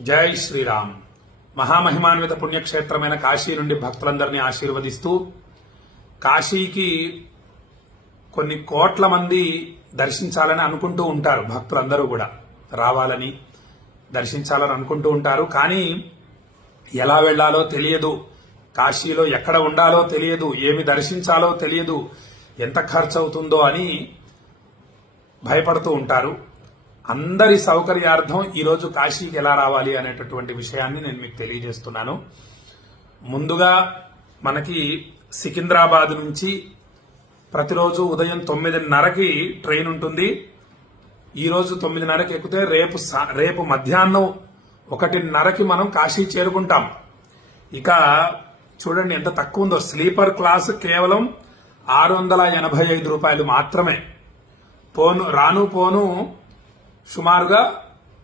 జై శ్రీరామ్. మహామహిమాన్విత పుణ్యక్షేత్రమైన కాశీ నుండి భక్తులందరినీ ఆశీర్వదిస్తూ కాశీకి కొన్ని కోట్ల మంది దర్శించాలని అనుకుంటూ ఉంటారు భక్తులందరూ కూడా. రావాలని దర్శించాలని అనుకుంటూ ఉంటారు కానీ ఎలా వెళ్ళాలో తెలియదు. కాశీలో ఎక్కడ ఉండాలో తెలియదు ఏమి దర్శించాలో తెలియదు ఎంత ఖర్చు అవుతుందో అని భయపడుతూ ఉంటారు. అందరి సౌకర్యార్థం ఈరోజు కాశీకి ఎలా రావాలి అనేటటువంటి విషయాన్ని నేను మీకు తెలియజేస్తున్నాను. ముందుగా మనకి సికింద్రాబాద్ నుంచి ప్రతిరోజు ఉదయం తొమ్మిదిన్నరకి ట్రైన్ ఉంటుంది. ఈరోజు తొమ్మిదిన్నరకి ఎక్కితే రేపు రేపు మధ్యాహ్నం ఒకటిన్నరకి మనం కాశీ చేరుకుంటాం. ఇక చూడండి ఎంత తక్కువ ఉందో. స్లీపర్ క్లాస్ కేవలం ఆరు వందల ఎనభై ఐదు రూపాయలు మాత్రమే. పోను రాను పోను సుమారుగా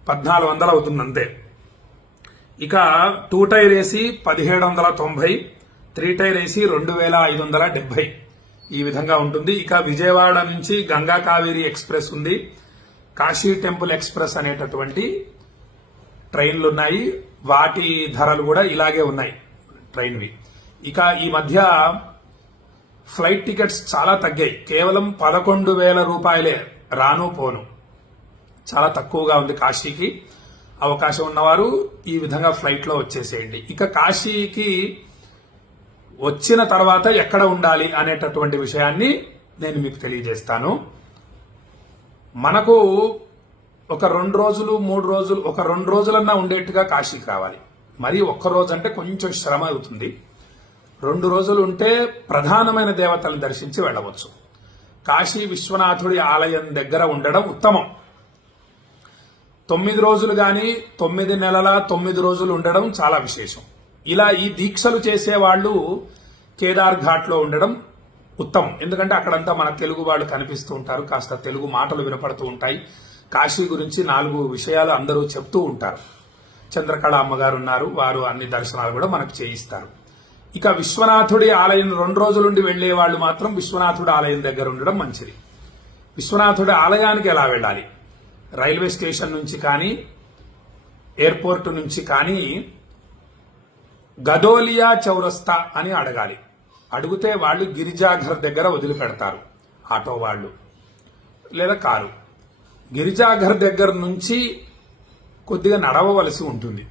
పద్నాలుగు వందలు అవుతుంది అంతే ఇక టూ టైర్ ఏసీ పదిహేడు వందల తొంభై త్రీ టైర్ ఏసీ రెండు వేల ఐదు వందల డెబ్బై ఈ విధంగా ఉంటుంది. ఇక విజయవాడ నుంచి గంగా కావేరి ఎక్స్ప్రెస్ ఉంది. కాశీ టెంపుల్ ఎక్స్ప్రెస్ అనేటటువంటి ట్రైన్లు ఉన్నాయి. వాటి ధరలు కూడా ఇలాగే ఉన్నాయి ట్రైన్వి. ఇక ఈ మధ్య ఫ్లైట్ టికెట్స్ చాలా తగ్గాయి. కేవలం పదకొండు వేల రూపాయలే రాను పోను. చాలా తక్కువగా ఉంది కాశీకి అవకాశం ఉన్నవారు ఈ విధంగా ఫ్లైట్లో వచ్చేసేయండి. ఇక కాశీకి వచ్చిన తర్వాత ఎక్కడ ఉండాలి అనేటటువంటి విషయాన్ని నేను మీకు తెలియజేస్తాను. మనకు ఒక రెండు రోజులు మూడు రోజులు ఒక రెండు రోజులన్నా ఉండేట్టుగా కాశీకి రావాలి. మరి ఒక్క రోజు అంటే కొంచెం శ్రమ అవుతుంది. రెండు రోజులు ఉంటే ప్రధానమైన దేవతలను దర్శించి వెళ్ళవచ్చు. కాశీ విశ్వనాథుడి ఆలయం దగ్గర ఉండడం ఉత్తమం. తొమ్మిది రోజులు కానీ తొమ్మిది నెలల తొమ్మిది రోజులు ఉండడం చాలా విశేషం. ఇలా ఈ దీక్షలు చేసే వాళ్ళు కేదార్ ఘాట్లో ఉండడం ఉత్తమం. ఎందుకంటే అక్కడంతా మన తెలుగు వాళ్ళు కనిపిస్తూ ఉంటారు కాస్త తెలుగు మాటలు వినపడుతూ ఉంటాయి. కాశీ గురించి నాలుగు విషయాలు అందరూ చెప్తూ ఉంటారు. చంద్రకళ అమ్మగారు ఉన్నారు వారు అన్ని దర్శనాలు కూడా మనకు చేయిస్తారు. ఇక విశ్వనాథుడి ఆలయం రెండు రోజులుండి వెళ్ళే వాళ్ళు మాత్రం విశ్వనాథుడి ఆలయం దగ్గర ఉండడం మంచిది. విశ్వనాథుడి ఆలయానికి ఎలా వెళ్ళాలి? రైల్వే స్టేషన్ నుంచి కానీ ఎయిర్పోర్ట్ నుంచి కానీ గదోలియా చౌరస్తా అని అడగాలి. అడిగితే వాళ్ళు గిరిజాఘర్ దగ్గర వదిలిపెడతారు. ఆటో వాళ్ళు లేదా కారు. గిరిజాఘర్ దగ్గర నుంచి కొద్దిగా నడవవలసి ఉంటుంది.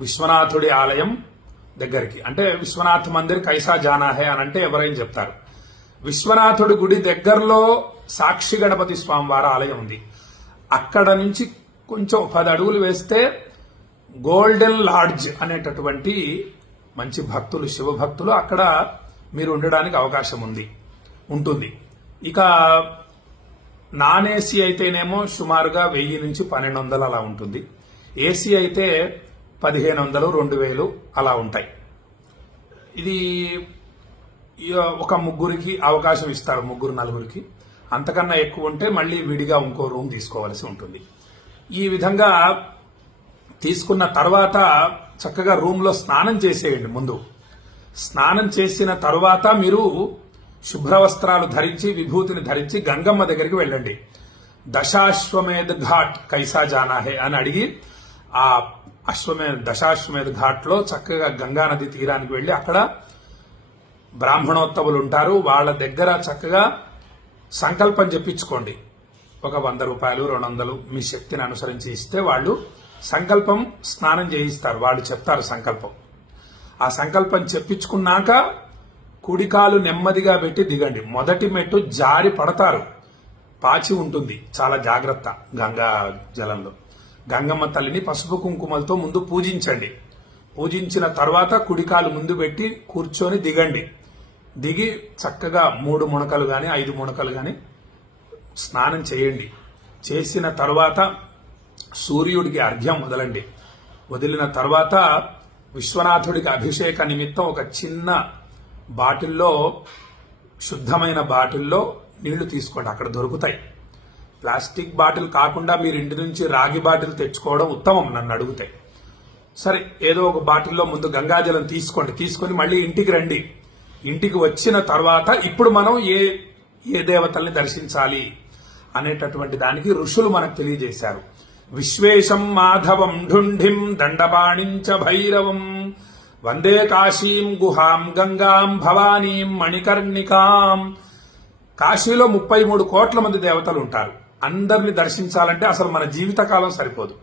విశ్వనాథుడి ఆలయం దగ్గరికి. అంటే విశ్వనాథ్ మందిర్ కైసా జానాహే అని అంటే ఎవరైనా చెప్తారు. విశ్వనాథుడి గుడి దగ్గరలో సాక్షి గణపతి స్వామి వారి ఆలయం ఉంది. అక్కడ నుంచి కొంచెం పది అడుగులు వేస్తే గోల్డెన్ లాడ్జ్ అనేటటువంటి మంచి భక్తులు శివభక్తులు అక్కడ మీరు ఉండడానికి అవకాశం ఉంది ఉంటుంది. ఇక నాన్ ఏసీ అయితేనేమో సుమారుగా వెయ్యి నుంచి పన్నెండు వందలు అలా ఉంటుంది. ఏసీ అయితే పదిహేను వందలు రెండు వేలు అలా ఉంటాయి. ఇది ఒక ముగ్గురికి అవకాశం ఇస్తారు ముగ్గురు నలుగురికి. అంతకన్నా ఎక్కువ ఉంటే మళ్ళీ విడిగా ఇంకో రూమ్ తీసుకోవాల్సి ఉంటుంది. ఈ విధంగా తీసుకున్న తర్వాత చక్కగా రూమ్లో స్నానం చేసేయండి ముందు. స్నానం చేసిన తర్వాత మీరు శుభ్ర వస్త్రాలు ధరించి విభూతిని ధరించి గంగమ్మ దగ్గరికి వెళ్ళండి. దశాశ్వమేధ ఘాట్ కైసా జానాహే అని అడిగి ఆ అశ్వమేధ దశాశ్వమేధ ఘాట్లో చక్కగా గంగా నది తీరానికి వెళ్ళి అక్కడ బ్రాహ్మణోత్తములు ఉంటారు. వాళ్ళ దగ్గర చక్కగా సంకల్పం చెప్పించుకోండి. ఒక వంద రూపాయలు రెండు వందలు మీ శక్తిని అనుసరించి ఇస్తే వాళ్ళు సంకల్పం స్నానం చేయిస్తారు. వాళ్ళు చెప్తారు సంకల్పం. ఆ సంకల్పం చెప్పించుకున్నాక కుడికాలు నెమ్మదిగా పెట్టి దిగండి. మొదటి మెట్టు జారి పడతారు. పాచి ఉంటుంది. చాలా జాగ్రత్త గంగా జలంలో. గంగమ్మ తల్లిని పసుపు కుంకుమలతో ముందు పూజించండి. పూజించిన తర్వాత కుడికాలు ముందు పెట్టి కూర్చొని దిగండి. దిగి చక్కగా మూడు మునకలు కానీ ఐదు మునకలు కానీ స్నానం చేయండి. చేసిన తర్వాత సూర్యుడికి అర్ఘ్యం వదలండి. వదిలిన తర్వాత విశ్వనాథుడికి అభిషేక నిమిత్తం ఒక చిన్న బాటిల్లో శుద్ధమైన బాటిల్లో నీళ్ళు తీసుకోండి. అక్కడ దొరుకుతాయి. ప్లాస్టిక్ బాటిల్ కాకుండా మీరు ఇంటి నుంచి రాగి బాటిల్ తెచ్చుకోవడం ఉత్తమం నన్ను అడుగుతాయి. సరే ఏదో ఒక బాటిల్లో ముందు గంగాజలం తీసుకోండి. తీసుకొని మళ్ళీ ఇంటికి రండి. ఇంటికి వచ్చిన తర్వాత ఇప్పుడు మనం ఏ ఏ దేవతల్ని దర్శించాలి అనేటటువంటి దానికి ఋషులు మనకు తెలియజేశారు. విశ్వేశం మాధవం ఢుంఢిం దండపాణించ భైరవం. వందే కాశీం గుహాం గంగాం భవానీం మణికర్ణికాం. కాశీలో ముప్పై మూడు కోట్ల మంది దేవతలు ఉంటారు. అందరిని దర్శించాలంటే అసలు మన జీవితకాలం సరిపోదు.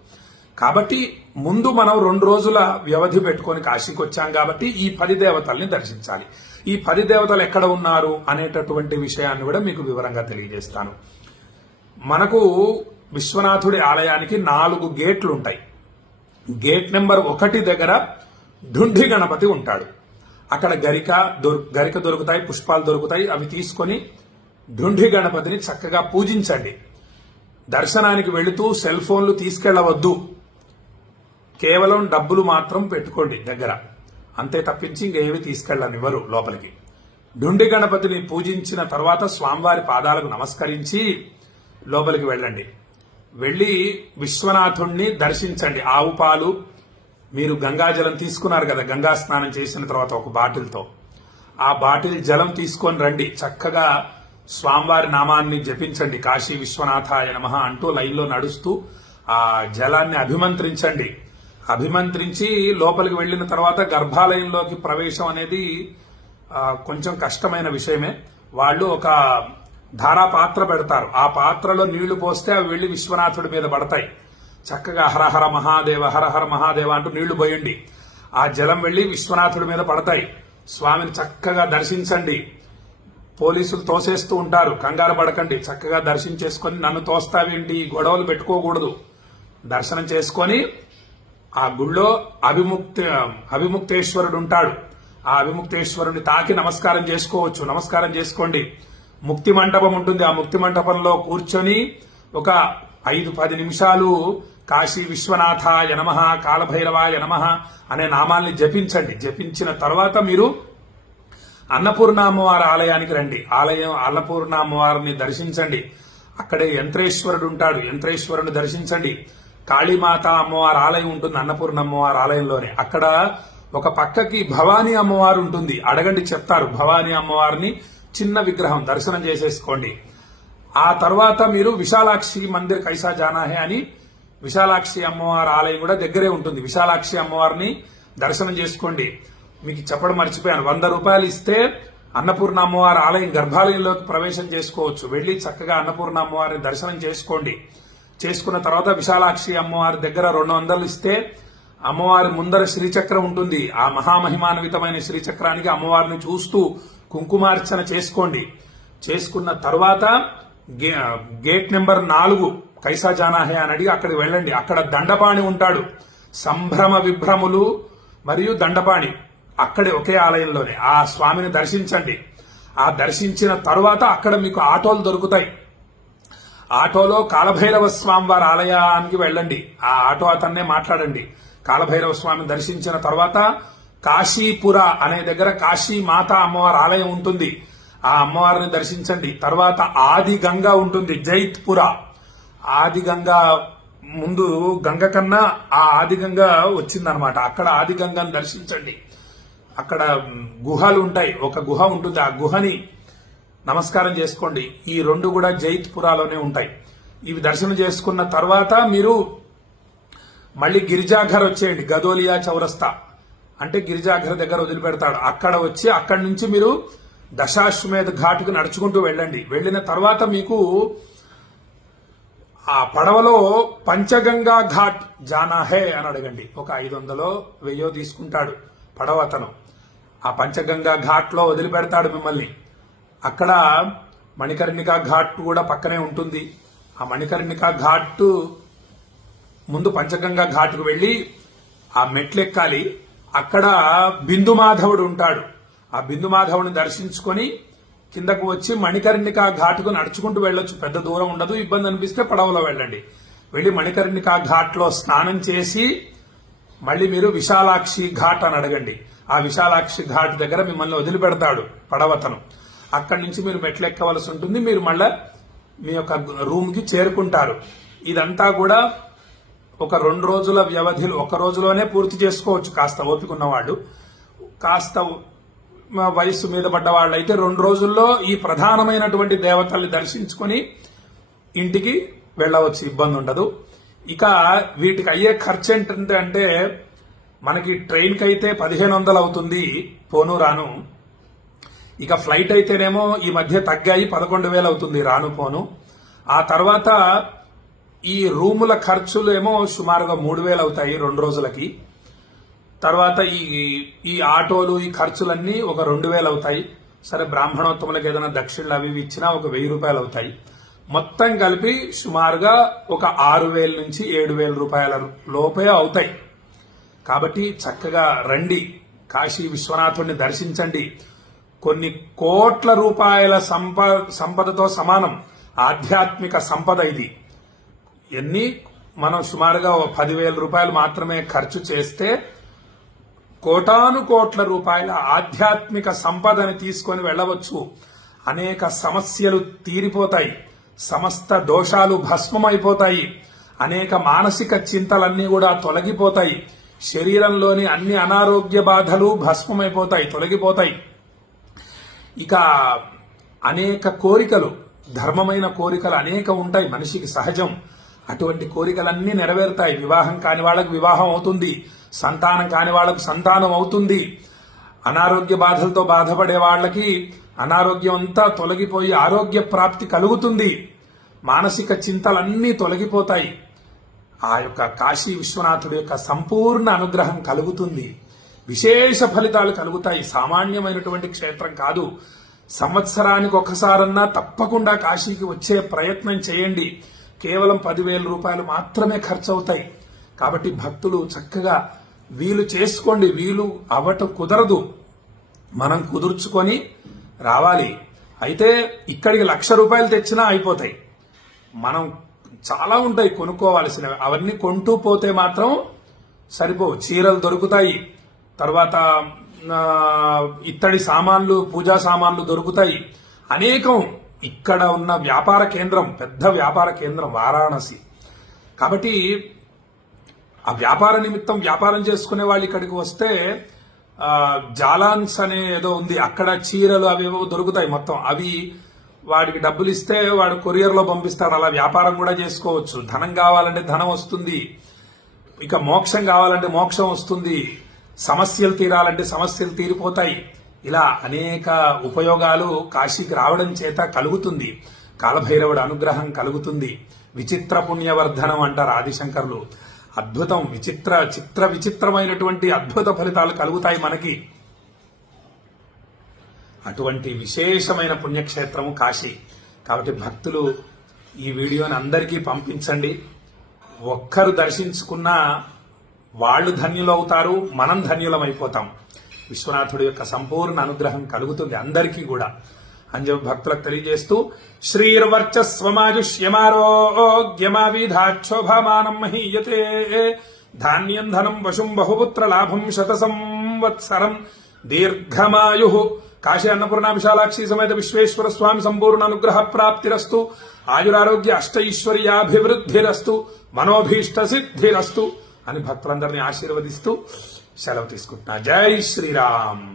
కాబట్టి ముందు మనం రెండు రోజుల వ్యవధి పెట్టుకొని కాశీకి వచ్చాం కాబట్టి ఈ పది దేవతల్ని దర్శించాలి. ఈ పది దేవతలు ఎక్కడ ఉన్నారు అనేటటువంటి విషయాన్ని కూడా మీకు వివరంగా తెలియజేస్తాను. మనకు విశ్వనాథుడి ఆలయానికి నాలుగు గేట్లు ఉంటాయి. గేట్ నెంబర్ ఒకటి దగ్గర ఢుండి గణపతి ఉంటాడు. అక్కడ గరిక దొరు గరిక దొరుకుతాయి పుష్పాలు దొరుకుతాయి అవి తీసుకొని ఢుండి గణపతిని చక్కగా పూజించండి. దర్శనానికి వెళుతూ సెల్ ఫోన్లు తీసుకెళ్ళవద్దు. కేవలం డబ్బులు మాత్రం పెట్టుకోండి దగ్గర. అంతే తప్పించి ఇంకేవి తీసుకెళ్ళనివ్వరు లోపలికి. డుండి గణపతిని పూజించిన తర్వాత స్వామివారి పాదాలకు నమస్కరించి లోపలికి వెళ్ళండి. వెళ్ళి విశ్వనాథుణ్ణి దర్శించండి. ఆవు పాలు. మీరు గంగాజలం తీసుకున్నారు కదా గంగా స్నానం చేసిన తర్వాత ఒక బాటిల్తో. ఆ బాటిల్ జలం తీసుకొని రండి. చక్కగా స్వామివారి నామాన్ని జపించండి. కాశీ విశ్వనాథాయ నమ అంటూ లైన్లో నడుస్తూ ఆ జలాన్ని అభిమంత్రించండి. అభిమంత్రించి లోపలికి వెళ్ళిన తర్వాత గర్భాలయంలోకి ప్రవేశం అనేది కొంచెం కష్టమైన విషయమే. వాళ్ళు ఒక ధారా పాత్ర పెడతారు. ఆ పాత్రలో నీళ్ళు పోస్తే అవి వెళ్ళి విశ్వనాథుడి మీద పడతాయి. చక్కగా హరహర మహాదేవ హరహర మహాదేవ అంటూ నీళ్ళు పోయండి. ఆ జలం వెళ్ళి విశ్వనాథుడి మీద పడతాయి. స్వామిని చక్కగా దర్శించండి. పోలీసులు తోసేస్తూ ఉంటారు. కంగారు పడకండి. చక్కగా దర్శించేసుకొని నన్ను తోస్తావేంటి? గొడవలు పెట్టుకోకూడదు. దర్శనం చేసుకొని ఆ గుళ్ళో అభిముక్త అభిముక్తేశ్వరుడు ఉంటాడు ఆ అభిముక్తేశ్వరుని తాకి నమస్కారం చేసుకోవచ్చు. నమస్కారం చేసుకోండి. ముక్తి మంటపం ఉంటుంది. ఆ ముక్తి మంటపంలో కూర్చొని ఒక ఐదు పది నిమిషాలు కాశీ విశ్వనాథాయ నమ కాలభైరవ నమ అనే నామాల్ని జపించండి. జపించిన తర్వాత మీరు అన్నపూర్ణ అమ్మవారి ఆలయానికి రండి. ఆలయం అన్నపూర్ణ అమ్మవారిని దర్శించండి. అక్కడే యంత్రేశ్వరుడు ఉంటాడు యంత్రేశ్వరుని దర్శించండి. కాళీమాత అమ్మవారి ఆలయం ఉంటుంది అన్నపూర్ణ అమ్మవారి ఆలయంలోనే. అక్కడ ఒక పక్కకి భవానీ అమ్మవారు ఉంటుంది. అడగండి చెప్తారు భవానీ అమ్మవారిని చిన్న విగ్రహం దర్శనం చేసేసుకోండి. ఆ తర్వాత మీరు విశాలాక్షి మందిర్ కైసా జానాహే అని విశాలాక్షి అమ్మవారి ఆలయం కూడా దగ్గరే ఉంటుంది. విశాలాక్షి అమ్మవారిని దర్శనం చేసుకోండి. మీకు చెప్పడం మర్చిపోయాను. వంద రూపాయలు ఇస్తే అన్నపూర్ణ అమ్మవారి ఆలయం గర్భాలయంలోకి ప్రవేశం చేసుకోవచ్చు. వెళ్ళి చక్కగా అన్నపూర్ణ అమ్మవారిని దర్శనం చేసుకోండి. చేసుకున్న తర్వాత విశాలాక్షి అమ్మవారి దగ్గర రెండు వందలు ఇస్తే అమ్మవారి ముందర శ్రీచక్రం ఉంటుంది. ఆ మహామహిమాన్వితమైన శ్రీచక్రానికి అమ్మవారిని చూస్తూ కుంకుమార్చన చేసుకోండి. చేసుకున్న తర్వాత గే- గేట్ నెంబర్ నాలుగు కైసా జానాహే అని అడిగి అక్కడికి వెళ్ళండి. అక్కడ దండపాణి ఉంటాడు. సంభ్రమ విభ్రములు మరియు దండపాణి అక్కడే ఒకే ఆలయంలోనే. ఆ స్వామిని దర్శించండి. ఆ దర్శించిన తర్వాత అక్కడ మీకు ఆటోలు దొరుకుతాయి. ఆటోలో కాలభైరవ స్వామి వారి ఆలయానికి వెళ్ళండి. ఆ ఆటో అతన్నే మాట్లాడండి. కాలభైరవ స్వామిని దర్శించిన తర్వాత కాశీపుర అనే దగ్గర కాశీ మాత అమ్మవారి ఆలయం ఉంటుంది. ఆ అమ్మవారిని దర్శించండి. తర్వాత ఆది గంగ ఉంటుంది జైత్పుర. ఆది గంగ ముందు గంగ కన్నా ఆ ఆది గంగ వచ్చిందనమాట. అక్కడ ఆది గంగను దర్శించండి. అక్కడ గుహలు ఉంటాయి. ఒక గుహ ఉంటుంది. ఆ గుహని నమస్కారం చేసుకోండి. ఈ రెండు కూడా జైత్పురాలోనే ఉంటాయి. ఇవి దర్శనం చేసుకున్న తర్వాత మీరు మళ్ళీ గిరిజాఘర్ వచ్చేయండి. గదోలియా చౌరస్తా. అంటే గిరిజాఘర్ దగ్గర వదిలిపెడతాడు. అక్కడ వచ్చి అక్కడి నుంచి మీరు దశాశ్వమేధ ఘాటుకు నడుచుకుంటూ వెళ్ళండి. వెళ్ళిన తర్వాత మీకు ఆ పడవలో పంచగంగా ఘాట్ జానా హే అని అడగండి. ఒక ఐదు వందలో వెయ్యో తీసుకుంటాడు పడవ అతను. ఆ పంచగంగా ఘాట్లో వదిలిపెడతాడు మిమ్మల్ని. అక్కడ మణికర్ణికా ఘాట్ కూడా పక్కనే ఉంటుంది. ఆ మణికర్ణికా ఘాట్ ముందు పంచగంగా ఘాట్కు వెళ్ళి ఆ మెట్లెక్కాలి. అక్కడ బిందు మాధవుడు ఉంటాడు. ఆ బిందు మాధవుని దర్శించుకొని కిందకు వచ్చి మణికర్ణికా ఘాట్కు నడుచుకుంటూ వెళ్ళొచ్చు. పెద్ద దూరం ఉండదు. ఇబ్బంది అనిపిస్తే పడవలో వెళ్ళండి. వెళ్ళి మణికర్ణికా ఘాట్లో స్నానం చేసి మళ్ళీ మీరు విశాలాక్షి ఘాట్ అని అడగండి. ఆ విశాలాక్షి ఘాట్ దగ్గర మిమ్మల్ని వదిలిపెడతాడు పడవతను. అక్కడి నుంచి మీరు మెట్లు ఎక్కవలసి ఉంటుంది. మీరు మళ్ళా మీ యొక్క రూమ్కి చేరుకుంటారు. ఇదంతా కూడా ఒక రెండు రోజుల వ్యవధిలో ఒక రోజులోనే పూర్తి చేసుకోవచ్చు. కాస్త ఓపిక ఉన్నవాళ్ళు. కాస్త వయస్సు మీద పడ్డ వాళ్ళైతే రెండు రోజుల్లో ఈ ప్రధానమైనటువంటి దేవతల్ని దర్శించుకొని ఇంటికి వెళ్ళవచ్చు. ఇబ్బంది ఉండదు. ఇక వీటికి అయ్యే ఖర్చు ఏంటంటే అంటే మనకి ట్రైన్కి అయితే పదిహేను వందలు అవుతుంది. పోను రాను. ఇక ఫ్లైట్ అయితేనేమో ఈ మధ్య తగ్గాయి పదకొండు వేలు అవుతుంది రాను పోను ఆ తర్వాత ఈ రూముల ఖర్చులు ఏమో సుమారుగా మూడు వేలు అవుతాయి రెండు రోజులకి. తర్వాత ఈ ఈ ఆటోలు ఈ ఖర్చులన్నీ ఒక రెండు వేలు అవుతాయి. సరే బ్రాహ్మణోత్తములకు ఏదైనా దక్షిణలు అవి ఇచ్చినా ఒక వెయ్యి రూపాయలు అవుతాయి. మొత్తం కలిపి సుమారుగా ఒక ఆరు వేల నుంచి ఏడు వేల రూపాయల లోపే అవుతాయి. కాబట్టి చక్కగా రండి. కాశీ విశ్వనాథుడిని దర్శించండి. కొన్ని కోట్ల రూపాయల సంప సంపదతో సమానం. ఆధ్యాత్మిక సంపద ఇది. ఎన్ని? మనం సుమారుగా ఓ పదివేల రూపాయలు మాత్రమే ఖర్చు చేస్తే కోటాను కోట్ల రూపాయల ఆధ్యాత్మిక సంపదని తీసుకొని వెళ్ళవచ్చు. అనేక సమస్యలు తీరిపోతాయి. సమస్త దోషాలు భస్మమైపోతాయి. అనేక మానసిక చింతలన్నీ కూడా తొలగిపోతాయి. శరీరంలోని అన్ని అనారోగ్య బాధలు భస్మమైపోతాయి తొలగిపోతాయి. ఇక అనేక కోరికలు ధర్మమైన కోరికలు అనేక ఉంటాయి. మనిషికి సహజం. అటువంటి కోరికలన్నీ నెరవేరుతాయి. వివాహం కాని వాళ్ళకు వివాహం అవుతుంది. సంతానం కాని వాళ్ళకు సంతానం అవుతుంది. అనారోగ్య బాధలతో బాధపడే వాళ్ళకి అనారోగ్యం అంతా తొలగిపోయి ఆరోగ్య ప్రాప్తి కలుగుతుంది. మానసిక చింతలన్నీ తొలగిపోతాయి. ఆ యొక్క కాశీ విశ్వనాథుడి యొక్క సంపూర్ణ అనుగ్రహం కలుగుతుంది. విశేష ఫలితాలు కలుగుతాయి. సామాన్యమైనటువంటి క్షేత్రం కాదు. సంవత్సరానికి ఒకసారన్నా తప్పకుండా కాశీకి వచ్చే ప్రయత్నం చేయండి. కేవలం పదివేల రూపాయలు మాత్రమే ఖర్చు అవుతాయి కాబట్టి భక్తులు చక్కగా వీలు చేసుకోండి. వీలు అవ్వటం కుదరదు. మనం కుదుర్చుకొని రావాలి. అయితే ఇక్కడికి లక్ష రూపాయలు తెచ్చినా అయిపోతాయి. మనం చాలా ఉంటాయి కొనుక్కోవాల్సినవి. అవన్నీ కొంటూ పోతే మాత్రం సరిపోవు. చీరలు దొరుకుతాయి. తర్వాత ఇత్తడి సామాన్లు పూజా సామాన్లు దొరుకుతాయి. అనేకం ఇక్కడ ఉన్న వ్యాపార కేంద్రం పెద్ద వ్యాపార కేంద్రం వారాణసి. కాబట్టి ఆ వ్యాపార నిమిత్తం వ్యాపారం చేసుకునే వాళ్ళు ఇక్కడికి వస్తే జాలాన్స్ అనే ఏదో ఉంది. అక్కడ చీరలు అవి దొరుకుతాయి మొత్తం. అవి వాడికి డబ్బులు ఇస్తే వాడు కొరియర్లో పంపిస్తారు పంపిస్తాడు. అలా వ్యాపారం కూడా చేసుకోవచ్చు. ధనం కావాలంటే ధనం వస్తుంది. ఇక మోక్షం కావాలంటే మోక్షం వస్తుంది. సమస్యలు తీరాలంటే సమస్యలు తీరిపోతాయి. ఇలా అనేక ఉపయోగాలు కాశీకి రావడం చేత కలుగుతుంది. కాలభైరవుడు అనుగ్రహం కలుగుతుంది. విచిత్ర పుణ్యవర్ధనం అంటారు ఆదిశంకర్లు. అద్భుతం విచిత్ర చిత్ర విచిత్రమైనటువంటి అద్భుత ఫలితాలు కలుగుతాయి మనకి. అటువంటి విశేషమైన పుణ్యక్షేత్రము కాశీ. కాబట్టి భక్తులు ఈ వీడియోని అందరికీ పంపించండి. ఒక్కరు దర్శించుకున్నా వాళ్ళు ధన్యులవుతారు మనం ధన్యులమైపోతాం. విశ్వనాథుడి యొక్క సంపూర్ణ అనుగ్రహం కలుగుతుంది అందరికీ కూడా. అని చెప్పి భక్తులకు తెలియజేస్తూ శ్రీర్వర్చస్వమాజుష్యమారోగ్యమావిధాక్షోభమానం మహీయతే ధాన్యం ధనం వశుం బహుపుత్ర లాభం శత సంవత్సరం దీర్ఘమాయు. కాశీ అన్నపూర్ణ విశాలాక్షి సమేత విశ్వేశ్వర స్వామి సంపూర్ణ అనుగ్రహ ప్రాప్తిరస్తు ఆయురారోగ్య అష్టైశ్వర్యాభివృద్ధిరస్తు మనోభీష్ట సిద్ధిరస్తు అని భక్తులందరినీ ఆశీర్వదిస్తూ సెలవు తీసుకుంటున్నా. జై శ్రీరామ్.